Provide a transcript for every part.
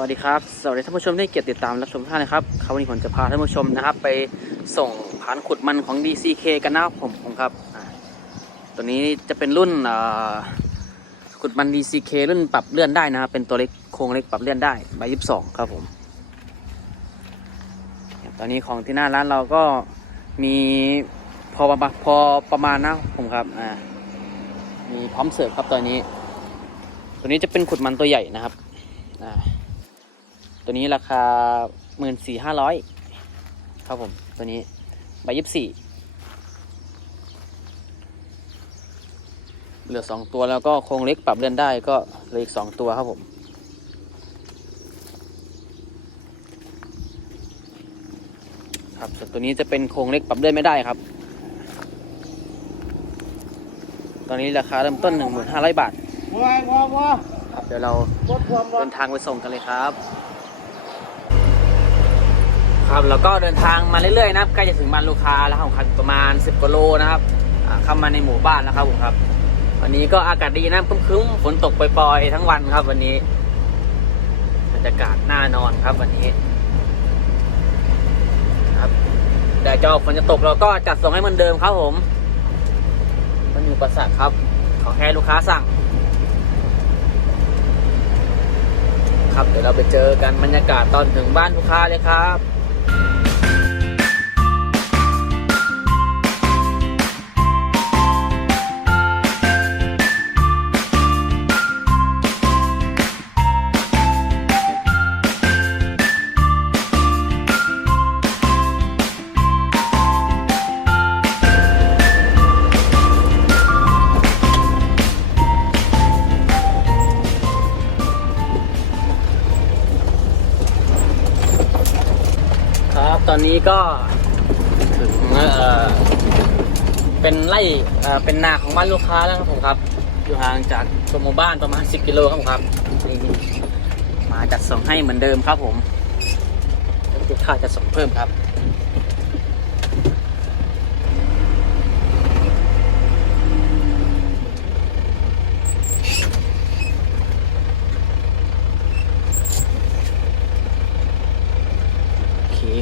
สวัสดีครับ สวัสดีท่านผู้ชมที่เกียรติติดตามรับชมท่านนะครับเขาวันนี้ผมจะพาท่านผู้ชมนะครับ ไปส่งผ่านขุดมันของ DCK กันนะครับผมผมครับตัวนี้จะเป็นรุ่นขุดมัน DCK รุ่นปรับเลื่อนได้นะครับ เป็นตัวเล็กโครงเล็กปรับเลื่อนได้ใบยี่สิบสองครับผม ตอนนี้ของที่หน้าร้านเราก็มีพอประมาณพอประมาณนะผมครับมีพร้อมเสิร์ฟครับตัวนี้ ตัวนี้จะเป็นขุดมันตัวใหญ่นะครับอ่า ตัวนี้ราคาหมื่นสี่ห้าร้อยครับผม ตัวนี้ใบยี่สิบสี่เหลือสองตัวแล้วก็โครงเล็กปรับเลื่อนได้ก็เหลืออีกสองตัวครับผมครับส่วนตัวนี้จะเป็นโครงเล็กปรับเลื่อนไม่ได้ครับ ตอนนี้ราคาเริ่มต้นหนึ่งหมื่นห้าร้อยบาทว้ายว้าวว้าครับเดี๋ยวเราเดินทางไปส่งกันเลยครับ ครับแล้วก็เดินทางมาเรื่อยๆนะครับใกล้จะถึงบ้านลูกค้าแล้วครับประมาณ 10กิโลนะครับเข้ามาในหมู่บ้านแล้วครับผมครับ วันนี้ก็อากาศดีนะครึ้มๆฝนตกปล่อยๆทั้งวันครับ วันนี้บรรยากาศน่านอนครับวันนี้ครับแต่จะออกฝนจะตกเราก็จัดส่งให้เหมือนเดิมครับผม มันอยู่ประสาทครับ ขอแค่ลูกค้าสั่ง ครับเดี๋ยวเราไปเจอกันบรรยากาศตอนถึงบ้านลูกค้าเลยครับ ตอนนี้ก็ถึงเอ่อเป็นไร่เอ่อเป็นนาของบ้านลูกค้าแล้วครับผมครับ อยู่ห่างจากตัวหมู่บ้านประมาณ 10 กิโลครับผมครับนี่มาจัดส่งให้เหมือนเดิมครับผมแล้วลูกค้าจะส่งเพิ่มครับ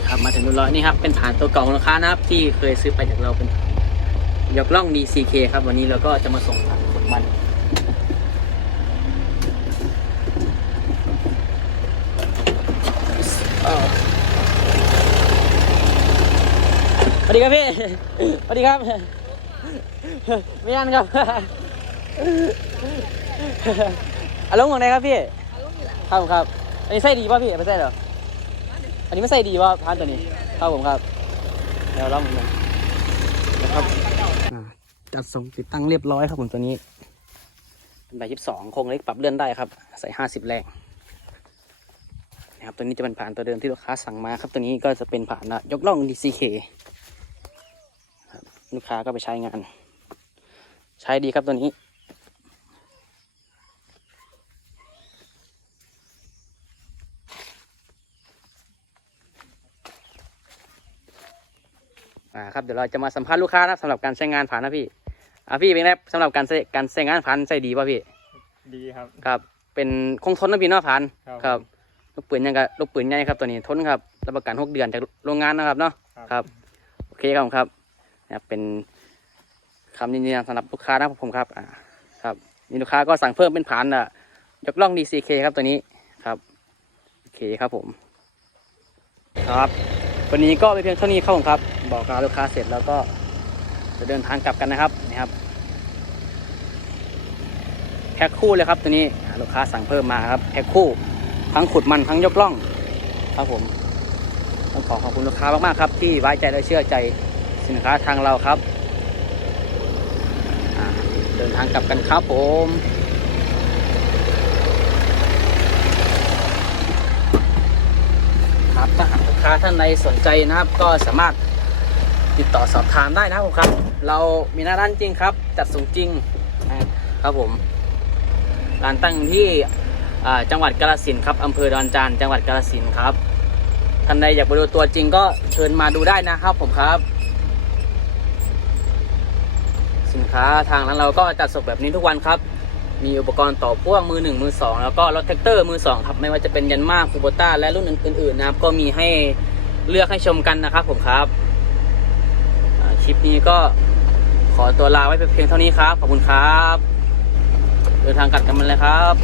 โอเคครับมาถึงเรียบร้อยนี่ครับเป็นฐานตัวเก่าของลูกค้านะครับ ที่เคยซื้อไปจากเราเป็นยกล่อง DCK ครับ วันนี้เราก็จะมาส่งฐานขนมันอ้าวสวัสดีครับพี่สวัสดีครับไม่ยันครับอารมณ์ของไหนครับพี่ครับผมครับอันนี้ไส้ดีป่ะพี่ไม่ใช่เหรอ อันนี้ไม่ใส่ดีว่าพานตัวนี้ครับผมครับเดี๋ยวลองดูนะครับจัดส่งติดตั้งเรียบร้อยครับผมตัวนี้ เป็นแบบยี่สิบสองโครงเล็กปรับเลื่อนได้ครับ ใส่ห้าสิบแรงนะครับตัวนี้จะเป็นผ่านตัวเดิมที่ลูกค้าสั่งมาครับตัวนี้ก็จะเป็นผ่านนะยกล่อง DCK ครับลูกค้าก็ไปใช้งาน ใช้ดีครับตัวนี้ อ่าครับเดี๋ยวเราจะมาสัมภาษณ์ลูกค้านะครับสำหรับการใช้งานผ่านนะพี่อ่าพี่เป็นไงครับสำหรับการใช้การใช้งานผ่านใช้ดีป่ะพี่ดีครับครับ เป็นคงทนนะพี่เนาะผ่านครับครับลูกปืนยังกับลูกปืนใหญ่ครับตัวนี้ทนครับรับประกันหกเดือนจากโรงงานนะครับเนาะครับโอเคครับผมครับนะครับเป็นคำยืนยันสำหรับลูกค้านะครับผมครับอ่าครับมีลูกค้าก็สั่งเพิ่มเป็นผ่านอะยกล่อง DCK ครับตัวนี้ครับโอเคครับผมครับ วันนี้ก็เป็นเพียงเท่านี้ครับผมครับ บอกลาลูกค้าเสร็จแล้วก็จะเดินทางกลับกันนะครับนะครับแพ็คคู่เลยครับตัวนี้ลูกค้าสั่งเพิ่มมาครับแพ็คคู่ทั้งขุดมันทั้งยกล่องครับผมต้องขอขอบคุณลูกค้ามากๆครับ ที่ไว้ใจและเชื่อใจสินค้าทางเราครับเดินทางกลับกันครับผมครับถ้าลูกค้าท่านใดสนใจนะครับ ก็สามารถ ติดต่อสอบถามได้นะครับผมครับ เรามีหน้าร้านจริงครับ จัดส่งจริงนะครับผมร้านตั้งที่จังหวัดกาฬสินครับอำเภอดอนจานจังหวัดกาฬสินครับท่านใดอยากมาดูตัวจริงก็เชิญมาดูได้นะครับผมครับ สินค้าทางร้านเราก็จัดส่งแบบนี้ทุกวันครับ มีอุปกรณ์ต่อพ่วงมือหนึ่งมือสองแล้วก็รถแท็กเตอร์มือสองครับไม่ว่าจะเป็นยันมาคูโบต้าและรุ่นอื่นๆนะครับก็มีให้เลือกให้ชมกันนะครับผมครับ ลิปนี้ก็ขอตัวลาไว้เพียงเท่านี้ครับ ขอบคุณครับ เดินทางกลับกันมาเลยครับ